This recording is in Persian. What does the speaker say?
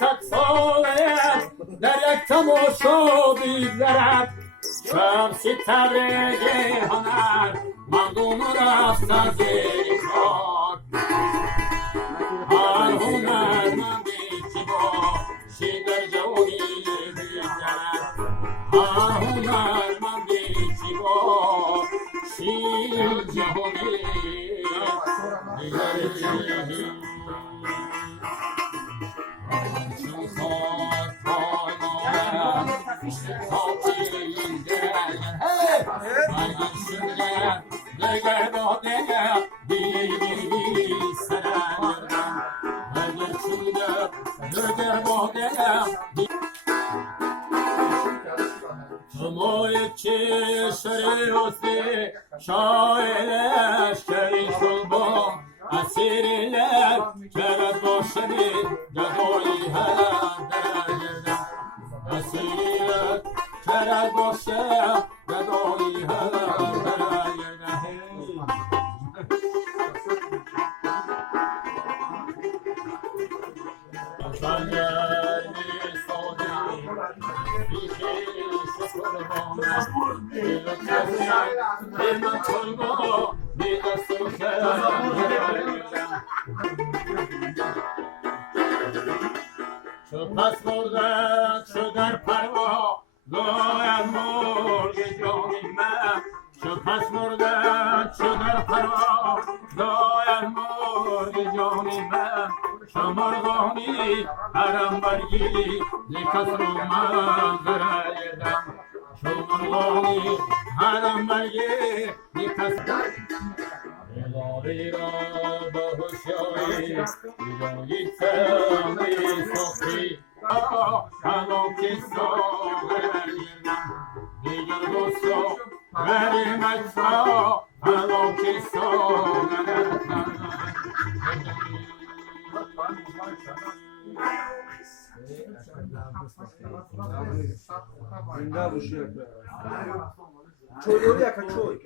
صد ساله در یک تماشا بیگذرد شمسی تبریز هنر مردم رفت از این کار هر هنرمندی که باشی در جوانی بیگذرد هر هنرمندی که باشی جوانی بیگذرد چون خواهد پایمانم نگر باده بی سرم نگر چوده نگر باده همای چشری حسنی شایلش کری شد با اسیریler کرد باشدی گدایی هلم در گردم اسیریler کرد باشه گدایی هلم در گردم شنگر می سادی بیخیش قربانم بیلو کسی بیمن چلگو بیدست و خیلی چو پس مردن چو در پروا گایم مرگ جانی من چو پس مردن چو در پروا گایم مرگ جانی من چو مرغانی حرم برگی کس رو من درایدم چو مرغانی حرم برگی کس الهی را با هوشیاری بیایی تمی صفی الان که ساغر دیگر بسو غری مجزا الان که ساغر زنده باشی. چوری یکا چوی.